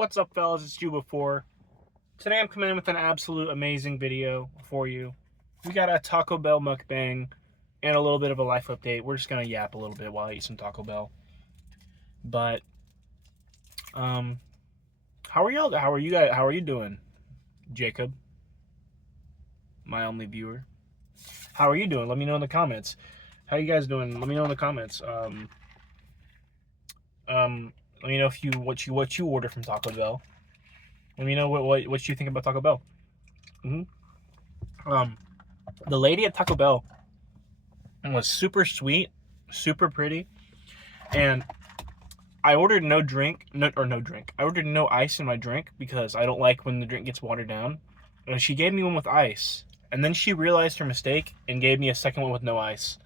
What's up, fellas? It's you before. Today I'm coming in with an absolute amazing video for you. We got a Taco Bell mukbang and a little bit of a life update. We're just gonna yap a little bit while I eat some Taco Bell. But how are y'all? How are you guys? How are you doing, Jacob? My only viewer. How are you doing? Let me know in the comments. How you guys doing? Let me know in the comments. Let me know if what you order from Taco Bell. Let me know what you think about Taco Bell. The lady at Taco Bell was super sweet, super pretty, and I ordered no drink. I ordered no ice in my drink because I don't like when the drink gets watered down. And she gave me one with ice, and then she realized her mistake and gave me a second one with no ice.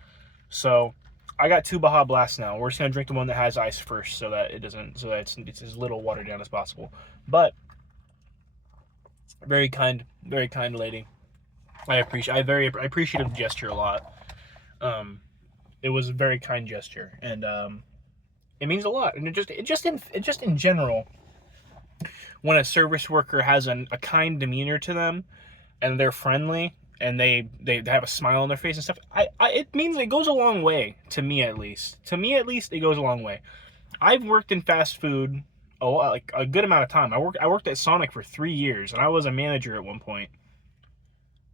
So I got two Baja Blasts now. We're just gonna drink the one that has ice first, so that it's as little watered down as possible. But very kind lady. I appreciate the gesture a lot. It was a very kind gesture, and it means a lot. And it just in general, when a service worker has a kind demeanor to them, and they're friendly, and they have a smile on their face and stuff, it means it goes a long way to me at least. To me at least, it goes a long way. I've worked in fast food like a good amount of time. I worked at Sonic for 3 years, and I was a manager at one point.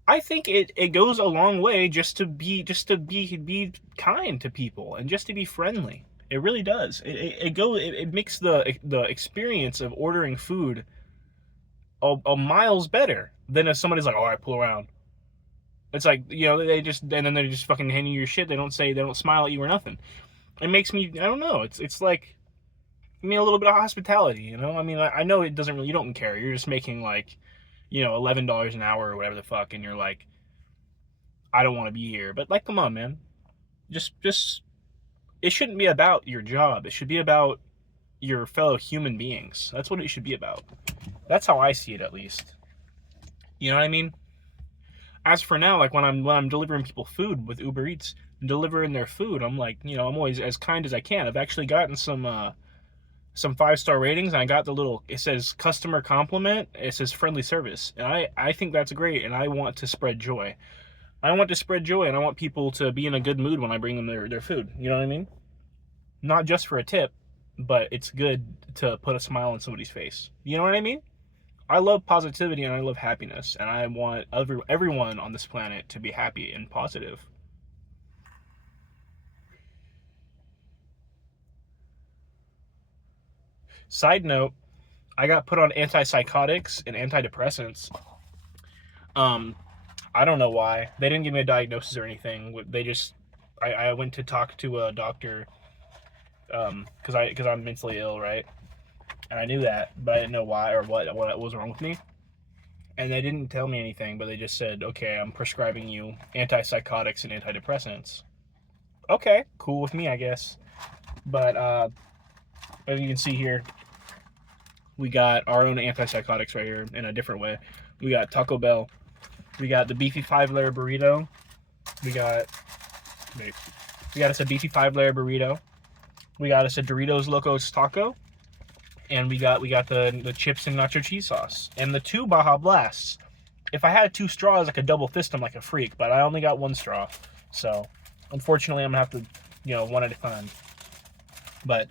I think it goes a long way just to be kind to people and just to be friendly. It really does. It makes the experience of ordering food a miles better than if somebody's like, "All right, pull around." It's like, they just fucking hand you your shit. They don't smile at you or nothing. It makes me, I don't know. It's like, I mean, a little bit of hospitality, you know. I mean, I know it doesn't really, you don't care. You're just making like, $11 an hour or whatever the fuck, and you're like, I don't want to be here. But like, come on, man. Just it shouldn't be about your job. It should be about your fellow human beings. That's what it should be about. That's how I see it, at least. You know what I mean? As for now, like when I'm delivering people food with Uber Eats, delivering their food, I'm like, I'm always as kind as I can. I've actually gotten some 5-star ratings, and I got it says customer compliment, it says friendly service, and I think that's great, and I want to spread joy. I want to spread joy, and I want people to be in a good mood when I bring them their food. You know what I mean? Not just for a tip, but it's good to put a smile on somebody's face. You know what I mean? I love positivity and I love happiness, and I want everyone on this planet to be happy and positive. Side note, I got put on antipsychotics and antidepressants. I don't know why. They didn't give me a diagnosis or anything. They just, I went to talk to a doctor, because I'm mentally ill, right? And I knew that, but I didn't know why or what was wrong with me. And they didn't tell me anything, but they just said, okay, I'm prescribing you antipsychotics and antidepressants. Okay, cool with me, I guess. But as you can see here, we got our own antipsychotics right here in a different way. We got Taco Bell. We got the beefy 5-layer burrito. We got us a beefy 5-layer burrito. We got us a Doritos Locos Taco. And we got the chips and nacho cheese sauce. And the 2 Baja Blasts. If I had 2 straws, I could double fist them like a freak, but I only got 1 straw. So, unfortunately, I'm going to have to, one at a time. But,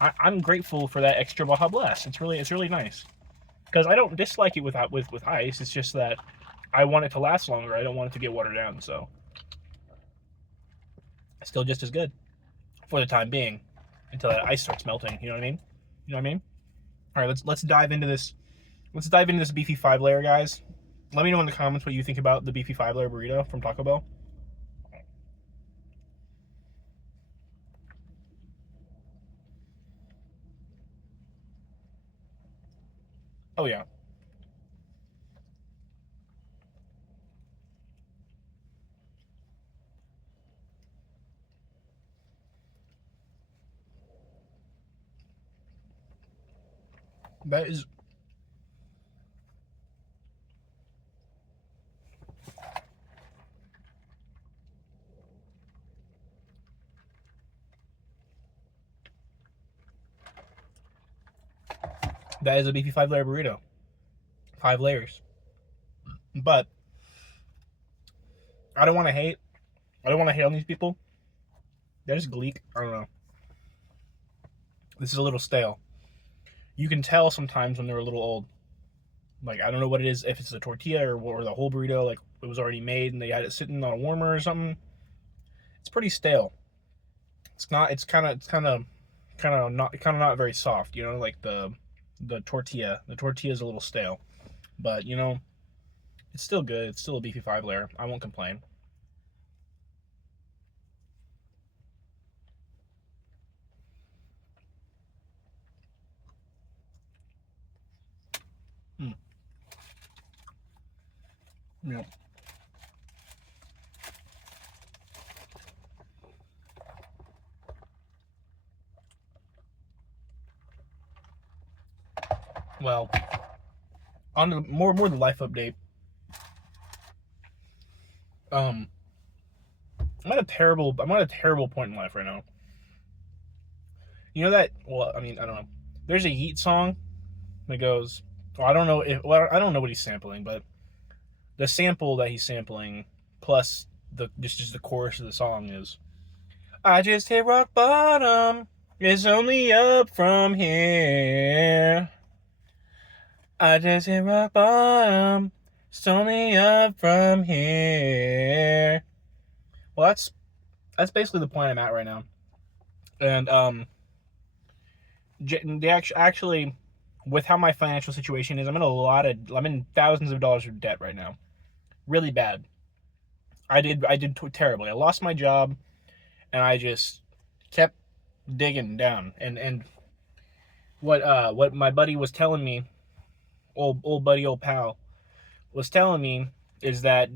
I'm grateful for that extra Baja Blast. It's really nice. Because I don't dislike it with ice. It's just that I want it to last longer. I don't want it to get watered down, so. Still just as good for the time being until that ice starts melting. You know what I mean? You know what I mean? All right, let's dive into this. Let's dive into this beefy 5-layer, guys. Let me know in the comments what you think about the beefy 5-layer burrito from Taco Bell. Oh yeah. That is That is a beefy 5-layer burrito. 5 layers. But I don't want to hate. I don't want to hate on these people. They're just Gleek. I don't know. This is a little stale. You can tell sometimes when they're a little old. Like, I don't know what it is, if it's the tortilla or the whole burrito, like it was already made and they had it sitting on a warmer or something. It's pretty stale. It's not. It's kind of not very soft. You know, like the tortilla. The tortilla is a little stale, but you know, it's still good. It's still a beefy 5-layer. I won't complain. Yeah. Well, on to more the life update. I'm at a terrible point in life right now. You know that? Well, I mean, I don't know. There's a Yeet song that goes. Well, I don't know I don't know what he's sampling, but the sample that he's sampling plus the just the chorus of the song is, I just hit rock bottom. It's only up from here. I just hit rock bottom. It's only up from here. Well, that's basically the point I'm at right now. And they actually, with how my financial situation is, I'm in thousands of dollars of debt right now. Really bad. I did terribly. I lost my job, and I just kept digging down. And what my buddy was telling me, old buddy, old pal, was telling me is that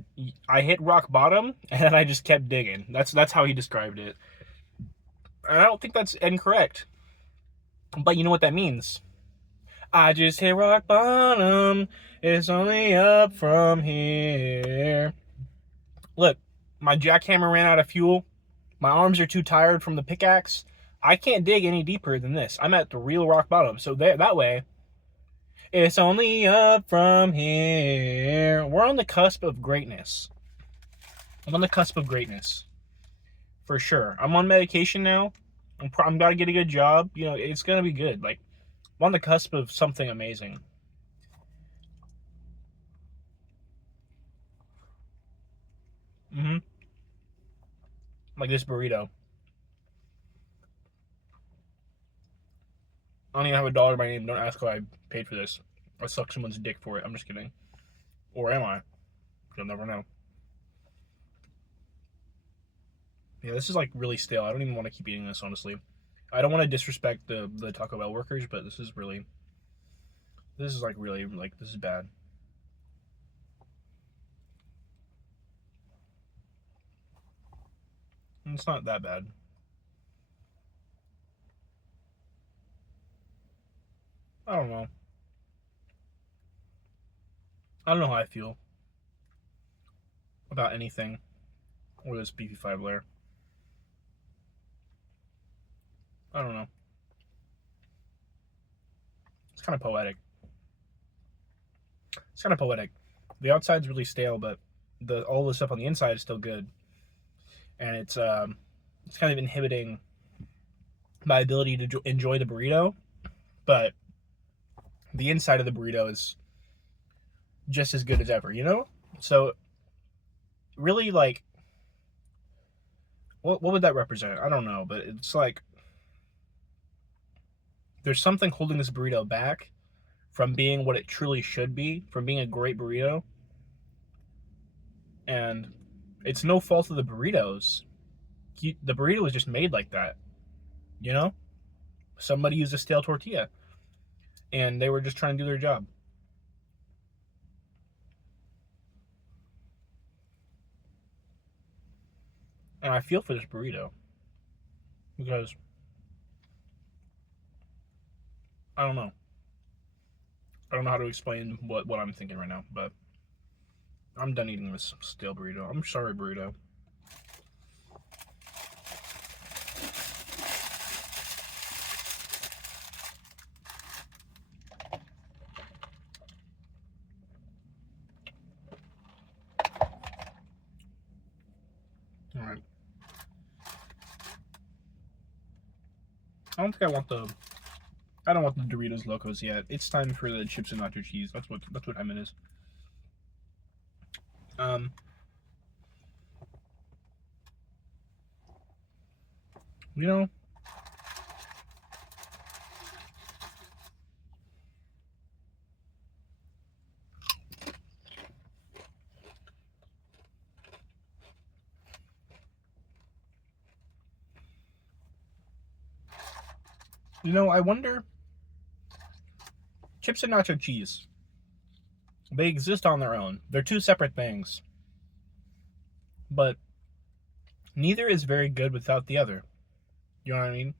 I hit rock bottom and then I just kept digging. That's how he described it. And I don't think that's incorrect. But you know what that means? I just hit rock bottom. It's only up from here. Look, my jackhammer ran out of fuel. My arms are too tired from the pickaxe. I can't dig any deeper than this. I'm at the real rock bottom. So that way, it's only up from here. We're on the cusp of greatness. I'm on the cusp of greatness. For sure. I'm on medication now. I'm gotta get a good job. You know, it's gonna be good. Like, I'm on the cusp of something amazing. Like this burrito. I don't even have $1 in my name. Don't ask why I paid for this. I suck someone's dick for it. I'm just kidding. Or am I? You'll never know. Yeah, this is like really stale. I don't even want to keep eating this, honestly. I don't want to disrespect the Taco Bell workers, but this is like really, like, this is bad. And it's not that bad. I don't know. I don't know how I feel about anything or this beefy 5-layer. I don't know. It's kind of poetic. It's kind of poetic. The outside's really stale, but all the stuff on the inside is still good, and it's kind of inhibiting my ability to enjoy the burrito. But the inside of the burrito is just as good as ever, you know? So really, like, what would that represent? I don't know, but it's like there's something holding this burrito back from being what it truly should be, from being a great burrito. And it's no fault of the burritos. The burrito was just made like that, you know? Somebody used a stale tortilla, and they were just trying to do their job. And I feel for this burrito because I don't know. I don't know how to explain what I'm thinking right now, but I'm done eating this stale burrito. I'm sorry, burrito. don't think I want the. I don't want the Doritos Locos yet. It's time for the chips and nacho cheese. That's what time it is. You know, I wonder. Chips and nacho cheese. They exist on their own. They're two separate things. But neither is very good without the other. You know what I mean?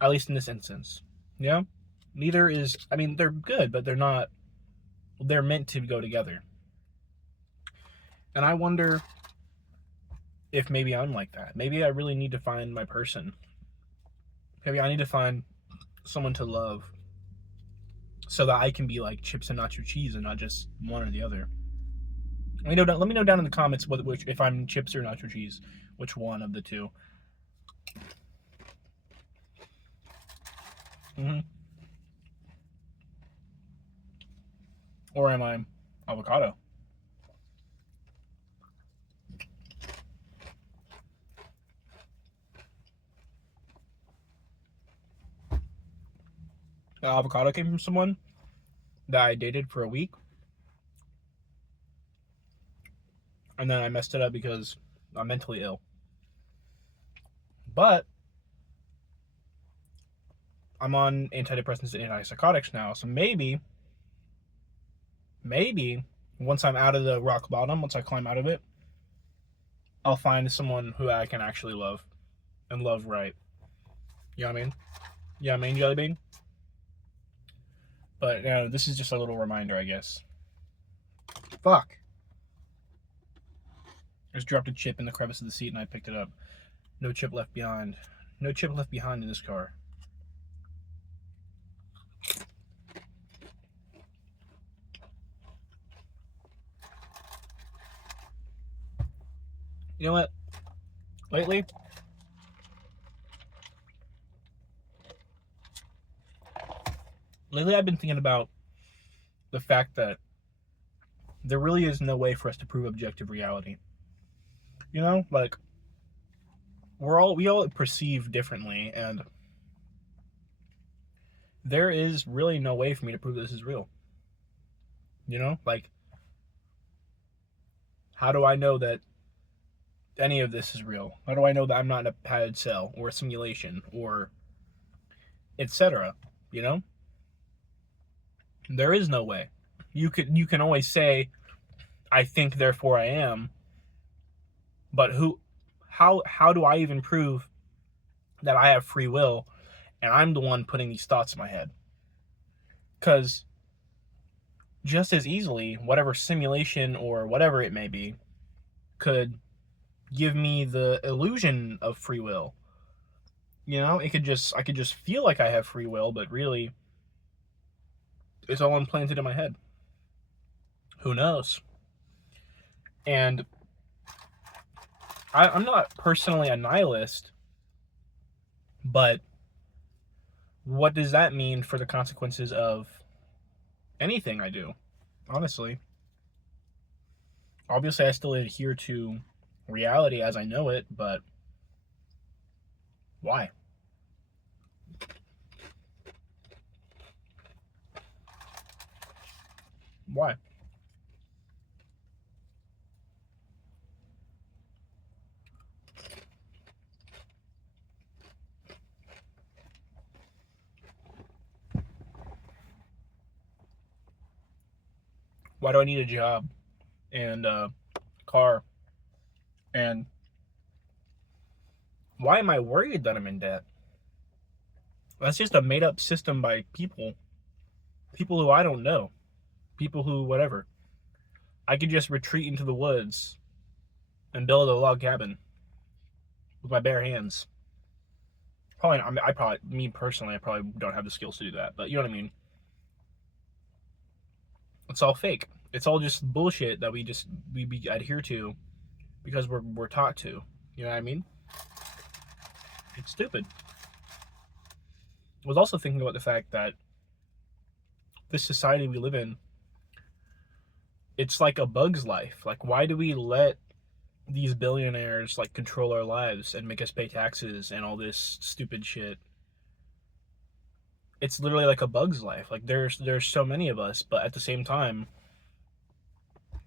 At least in this instance. Yeah? Neither is, I mean, they're good, but they're not, they're meant to go together. And I wonder if maybe I'm like that. Maybe I really need to find my person. Maybe I need to find someone to love so that I can be like chips and nacho cheese and not just one or the other. Let me know down in the comments which if I'm chips or nacho cheese, which one of the two. Or am I avocado? The avocado came from someone that I dated for a week. And then I messed it up because I'm mentally ill. But I'm on antidepressants and antipsychotics now, so maybe once I'm out of the rock bottom, once I climb out of it, I'll find someone who I can actually love and love right. You know what I mean? Yeah, I mean, Jelly Bean. But this is just a little reminder, I guess. Fuck. I just dropped a chip in the crevice of the seat and I picked it up. No chip left behind. No chip left behind in this car. You know what? Lately, I've been thinking about the fact that there really is no way for us to prove objective reality. You know, like we all perceive differently, and there is really no way for me to prove this is real. You know, like how do I know that any of this is real? How do I know that I'm not in a padded cell or a simulation or etc.? You know? There is no way. You can always say, I think, therefore I am. But how do I even prove that I have free will and I'm the one putting these thoughts in my head? Because just as easily, whatever simulation or whatever it may be could give me the illusion of free will. You know, I could just feel like I have free will, but really it's all implanted in my head. Who knows? And I'm not personally a nihilist, but what does that mean for the consequences of anything I do? Honestly. Obviously, I still adhere to reality as I know it, but why? Why? Why do I need a job and a car? And why am I worried that I'm in debt? That's just a made up system by people who I don't know, people who whatever. I could just retreat into the woods and build a log cabin with my bare hands. Probably, me personally, I probably don't have the skills to do that, but you know what I mean. It's all fake. It's all just bullshit that we adhere to because we're taught to. You know what I mean? It's stupid. was also thinking about the fact that this society we live in, it's like a bug's life. Like, why do we let these billionaires like control our lives and make us pay taxes and all this stupid shit? It's literally like a bug's life. Like, there's so many of us, but at the same time,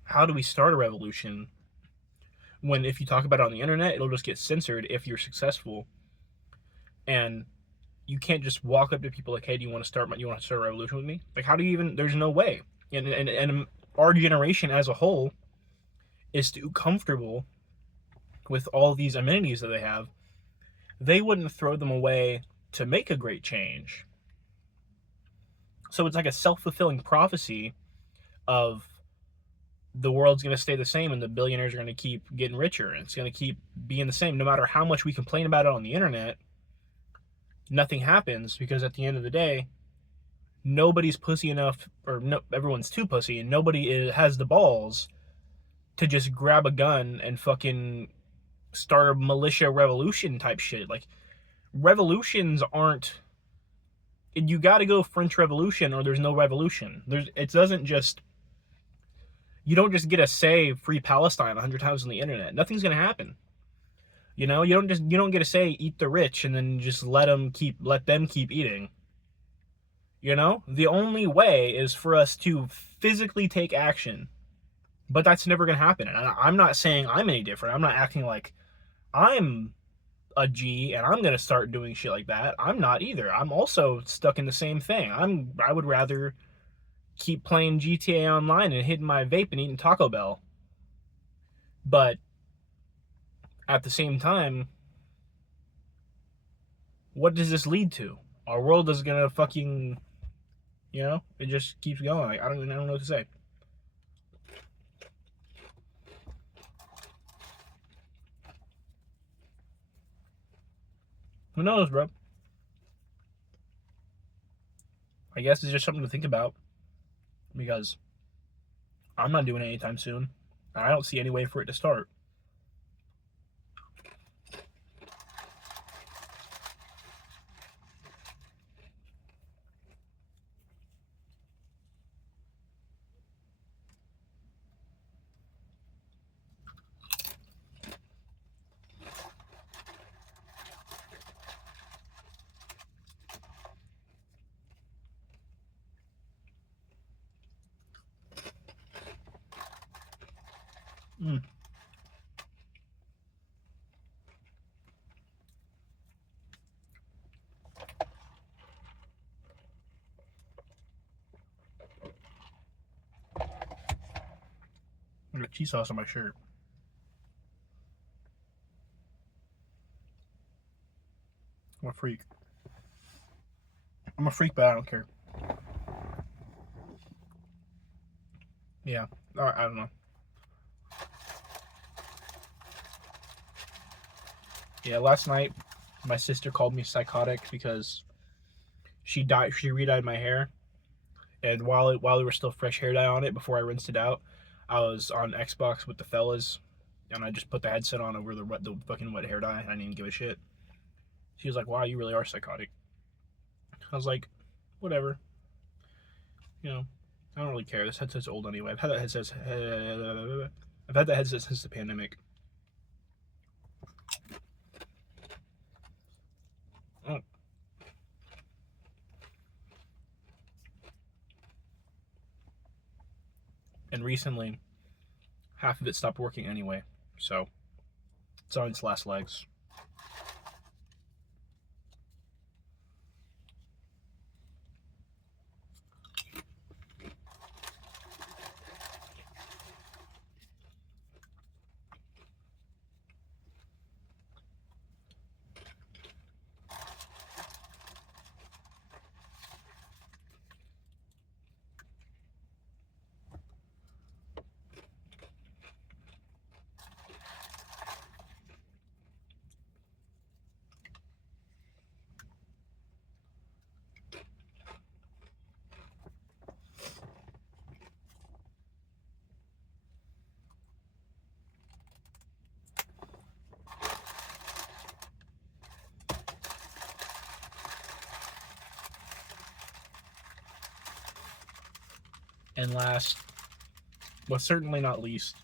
how do we start a revolution when if you talk about it on the internet, it'll just get censored if you're successful, and you can't just walk up to people like, "Hey, do you want to start a revolution with me?" Like, how do you even? There's no way. And our generation as a whole is too comfortable with all these amenities that they have. They wouldn't throw them away to make a great change. So it's like a self-fulfilling prophecy of the world's going to stay the same and the billionaires are going to keep getting richer and it's going to keep being the same no matter how much we complain about it on the internet. Nothing happens because at the end of the day, nobody's pussy enough, or no, everyone's too pussy, and nobody has the balls to just grab a gun and fucking start a militia revolution type shit. Like, revolutions aren't. You got to go French Revolution or there's no revolution. It doesn't just. You don't just get to say free Palestine 100 times on the internet. Nothing's gonna happen. You know, you don't get to say eat the rich and then just let them keep eating. You know, the only way is for us to physically take action, but that's never gonna happen. And I'm not saying I'm any different. I'm not acting like I'm a G and I'm gonna start doing shit like that. I'm not either. I'm also stuck in the same thing. I would rather keep playing GTA Online and hitting my vape and eating Taco Bell. But at the same time, what does this lead to? Our world is gonna fucking, it just keeps going. Like, I don't know what to say. Who knows, bro? I guess it's just something to think about because I'm not doing it anytime soon. I don't see any way for it to start. Mm. I got cheese sauce on my shirt. I'm a freak. I'm a freak, but I don't care. Yeah. I don't know. Yeah, last night my sister called me psychotic because she re-dyed my hair, and while there was still fresh hair dye on it before I rinsed it out, I was on Xbox with the fellas, and I just put the headset on over the fucking wet hair dye, and I didn't even give a shit. She was like, "Wow, you really are psychotic." I was like, "Whatever, I don't really care. This headset's old anyway. I've had that headset since the pandemic." Oh. And recently, half of it stopped working anyway, so it's on its last legs. And last, but certainly not least,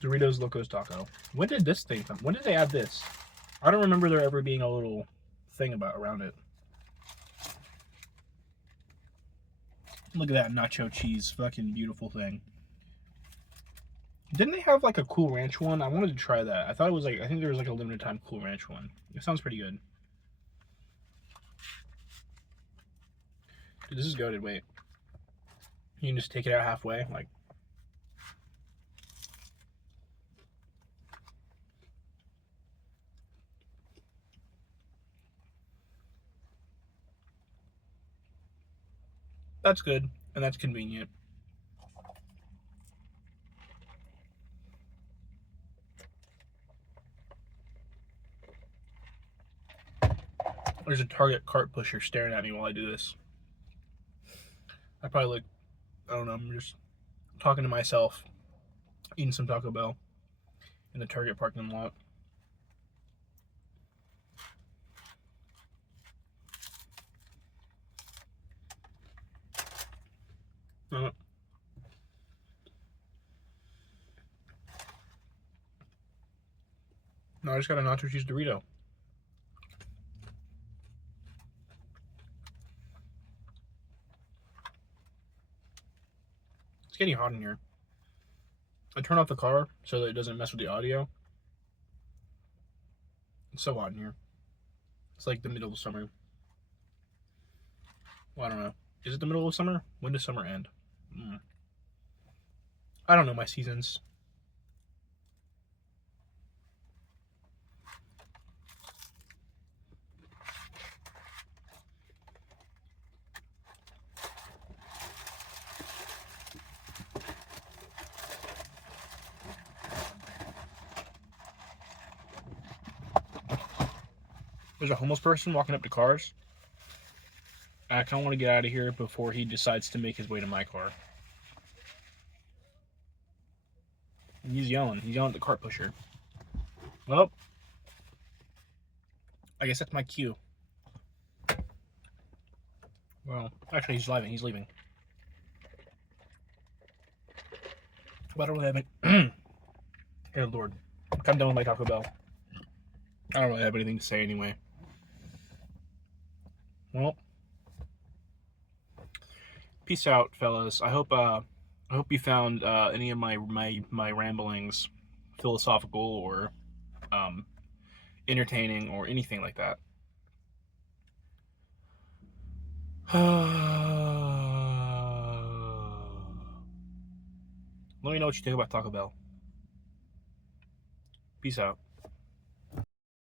Doritos Locos Taco. When did this thing come? When did they add this? I don't remember there ever being a little thing around it. Look at that nacho cheese, fucking beautiful thing. Didn't they have like a Cool Ranch one? I wanted to try that. I thought it was like, I think there was like a limited time Cool Ranch one. It sounds pretty good. Dude, this is goated. Wait. You can just take it out halfway, like. That's good, and that's convenient. There's a Target cart pusher staring at me while I do this. I probably look, I don't know, I'm just talking to myself, eating some Taco Bell in the Target parking lot. No, I just got a nacho cheese Dorito. It's getting hot in here. I turn off the car so that it doesn't mess with the audio. It's so hot in here. It's like the middle of summer. Well, I don't know. Is it the middle of summer? When does summer end? I don't know my seasons. There's a homeless person walking up to cars. I kind of want to get out of here before he decides to make his way to my car. And he's yelling. He's yelling at the cart pusher. Well, I guess that's my cue. Well, actually, he's leaving. He's leaving. But I don't really have any... Dear Lord. I'm done with my Taco Bell. I don't really have anything to say anyway. Well, peace out, fellas. I hope you found any of my ramblings philosophical or entertaining or anything like that. Let me know what you think about Taco Bell. Peace out.